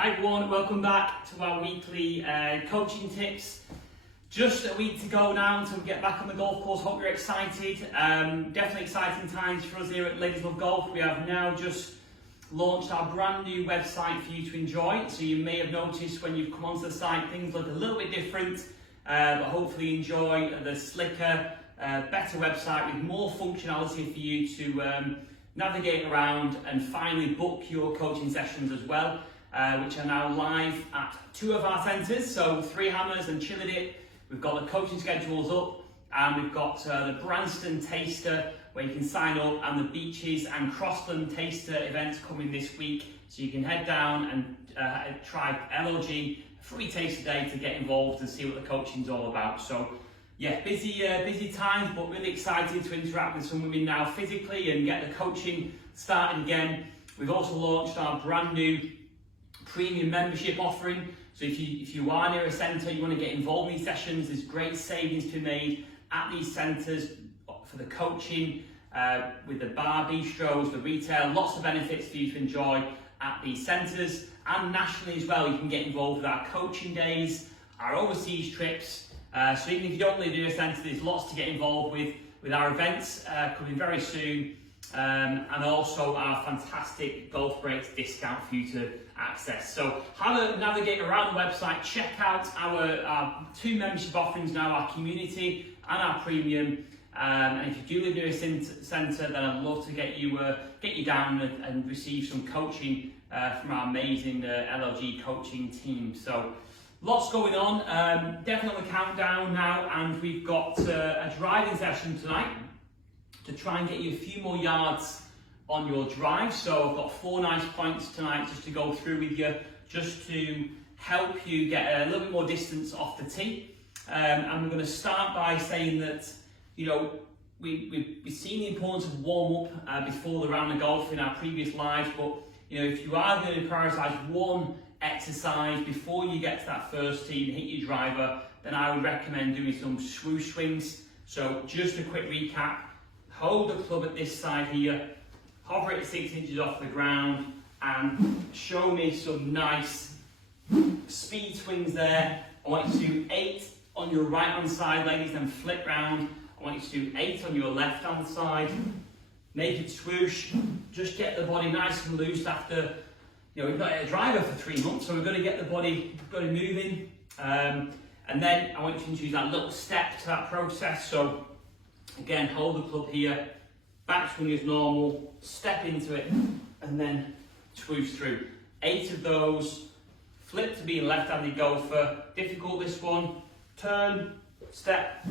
Hi everyone, welcome back to our weekly coaching tips. Just a week to go now until we get back on the golf course. Hope you're excited. Definitely exciting times for us here at Ladies Love Golf. We have now just launched our brand new website for you to enjoy. So you may have noticed when you've come onto the site, things look a little bit different, but hopefully enjoy the slicker, better website with more functionality for you to navigate around and finally book your coaching sessions as well, which are now live at 2 of our centres, so Three Hammers and Chilliwack. We've got the coaching schedules up, and we've got the Branston Taster where you can sign up, and the Beaches and Crossland Taster events coming this week, so you can head down and try LLG free taster day to get involved and see what the coaching's all about. So yeah, busy times, but really excited to interact with some women now physically and get the coaching started again. We've also launched our brand new premium membership offering. So if you are near a centre, you want to get involved in these sessions, there's great savings to be made at these centres for the coaching, with the bar, bistros, the retail, lots of benefits for you to enjoy at these centres. And nationally as well, you can get involved with our coaching days, our overseas trips. So even if you don't live near a centre, there's lots to get involved with our events coming very soon. And also our fantastic golf breaks discount for you to access. So have a navigate around the website, check out our 2 membership offerings now, our community and our premium. And if you do live near a centre, then I'd love to get you down and receive some coaching from our amazing LLG coaching team. So lots going on, definitely on the countdown now, and we've got a driving session tonight to try and get you a few more yards on your drive. So I've got 4 nice points tonight just to go through with you, just to help you get a little bit more distance off the tee. And we're going to start by saying that, you know, we've seen the importance of warm up before the round of golf in our previous lives, but you know, if you are going to prioritise one exercise before you get to that first tee and hit your driver, then I would recommend doing some swoosh swings. So just a quick recap: hold the club at this side here, hover it 6 inches off the ground, and show me some nice speed swings there. I want you to do 8 on your right hand side, ladies, then flip round. I want you to do 8 on your left hand side. Naked swoosh, just get the body nice and loose after, you know, we've not had a driver for 3 months, so we've got to get the body moving. And then I want you to introduce that little step to that process. So again, hold the club here, backswing as normal, step into it, and then swoosh through. 8 of those, flip to be a left-handed golfer. Difficult, this one. Turn, step,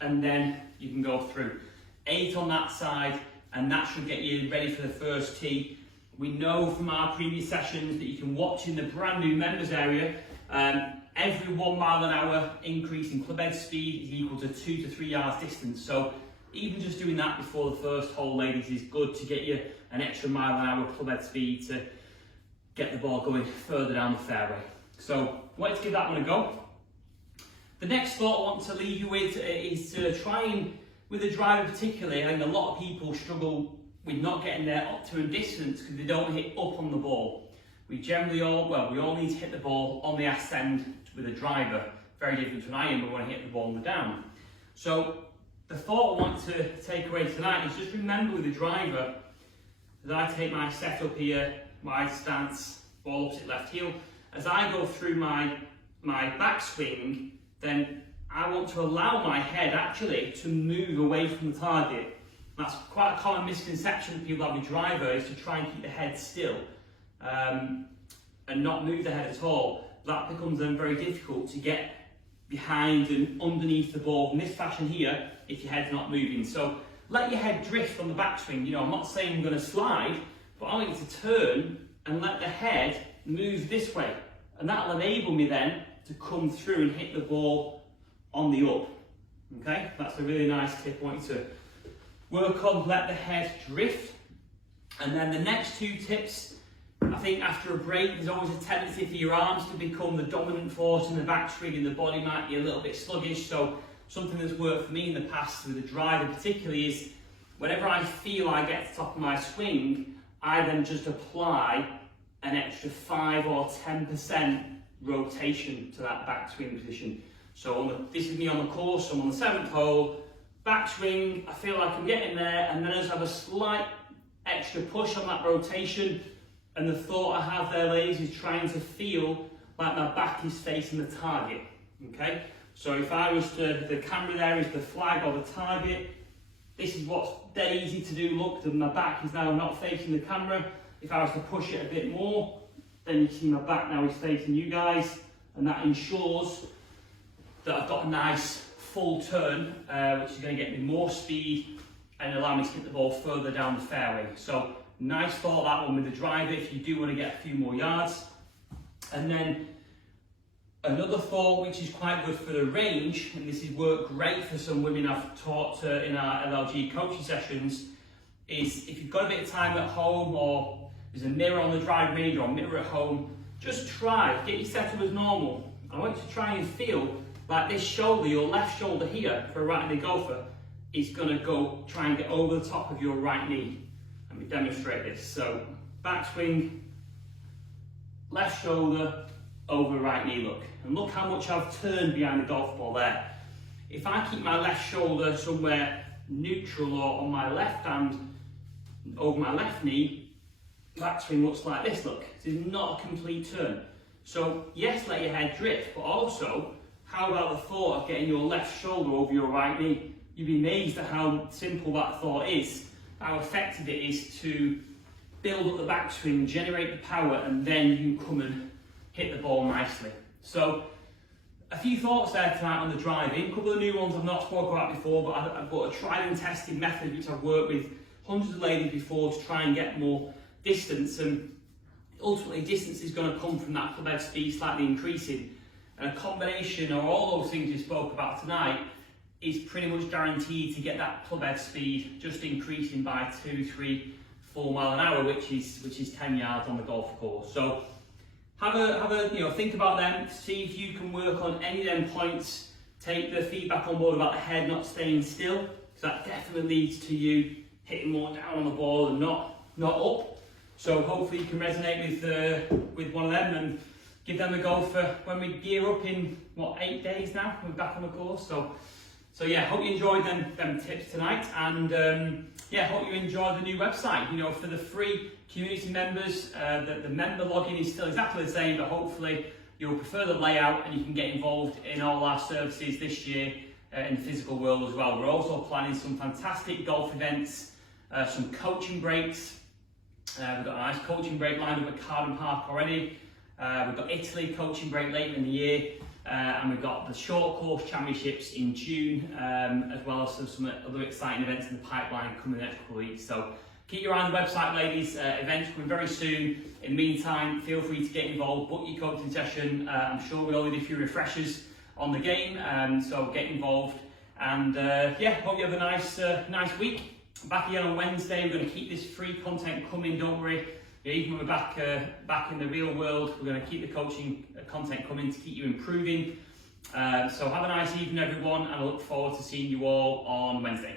and then you can go through. 8 on that side, and that should get you ready for the first tee. We know from our previous sessions that you can watch in the brand new members area, every 1 mile an hour increase in club head speed is equal to 2 to 3 yards distance. So even just doing that before the first hole, ladies, is good to get you an extra mile an hour club head speed to get the ball going further down the fairway. So let's give that one a go. The next thought I want to leave you with is to try and, with the driver particularly, I think a lot of people struggle with not getting their optimum distance because they don't hit up on the ball. We all need to hit the ball on the ascend with a driver. Very different to an iron, but we want to hit the ball on the down. So the thought I want to take away tonight is just remember with the driver that I take my setup here, wide stance, ball opposite left heel. As I go through my backswing, then I want to allow my head actually to move away from the target. That's quite a common misconception that people have with driver, is to try and keep the head still and not move the head at all. That becomes then very difficult to get behind and underneath the ball in this fashion here if your head's not moving. So let your head drift on the backswing. You know, I'm not saying I'm going to slide, but I want you to turn and let the head move this way, and that will enable me then to come through and hit the ball on the up. Okay, that's a really nice tip. I want you to work on, let the head drift. And then the next 2 tips, I think after a break, there's always a tendency for your arms to become the dominant force in the backswing, and the body might be a little bit sluggish. So something that's worked for me in the past with the driver particularly is whenever I feel I get to the top of my swing, I then just apply an extra 5 or 10% rotation to that backswing position. So this is me on the course, so I'm on the 7th hole, backswing, I feel like I'm getting there, and then I just have a slight extra push on that rotation, and the thought I have there, ladies, is trying to feel like my back is facing the target, okay? So if I was to, the camera there is the flag or the target, this is what's dead easy to do, look, my back is now not facing the camera. If I was to push it a bit more, then you see my back now is facing you guys, and that ensures that I've got a nice full turn, which is going to get me more speed and allow me to hit the ball further down the fairway. So nice thought, that one with the driver, if you do want to get a few more yards. And then another thought which is quite good for the range, and this has worked great for some women I've taught in our LLG coaching sessions, is if you've got a bit of time at home, or there's a mirror on the drive range or a mirror at home, just try, get your setup as normal. I want you to try and feel like this shoulder, your left shoulder here for a right-handed golfer, is going to go try and get over the top of your right knee. Let me demonstrate this. So backswing, left shoulder over right knee, look. And look how much I've turned behind the golf ball there. If I keep my left shoulder somewhere neutral or on my left hand over my left knee, backswing looks like this, look. This is not a complete turn. So yes, let your head drift, but also, how about the thought of getting your left shoulder over your right knee? You'd be amazed at how simple that thought is, how effective it is to build up the backswing, generate the power, and then you come and hit the ball nicely. So a few thoughts there tonight on the driving, a couple of new ones I've not spoken about before, but I've got a tried and tested method which I've worked with hundreds of ladies before to try and get more distance, and ultimately distance is going to come from that club head speed slightly increasing, and a combination of all those things we spoke about tonight is pretty much guaranteed to get that club head speed just increasing by 2, 3, 4 mile an hour, which is 10 yards on the golf course. So have a think about them, see if you can work on any of them points, take the feedback on board about the head not staying still, because that definitely leads to you hitting more down on the ball and not up. So hopefully you can resonate with one of them and give them a go for when we gear up in, what, 8 days now, we're back on the course. So yeah, hope you enjoyed them tips tonight, and yeah, hope you enjoyed the new website. You know, for the free community members, the member login is still exactly the same, but hopefully you'll prefer the layout and you can get involved in all our services this year in the physical world as well. We're also planning some fantastic golf events, some coaching breaks. We've got a nice coaching break lined up at Carden Park already. We've got Italy coaching break later in the year. And we've got the short course championships in June, as well as some other exciting events in the pipeline coming in the next couple of weeks. So keep your eye on the website, ladies. Events coming very soon. In the meantime, feel free to get involved, book your coaching session. I'm sure we'll only do a few refreshers on the game, so get involved. And yeah, hope you have a nice week. Back again on Wednesday. We're going to keep this free content coming, don't worry. Even when we're back in the real world, we're going to keep the coaching content coming to keep you improving. So have a nice evening, everyone, and I look forward to seeing you all on Wednesday.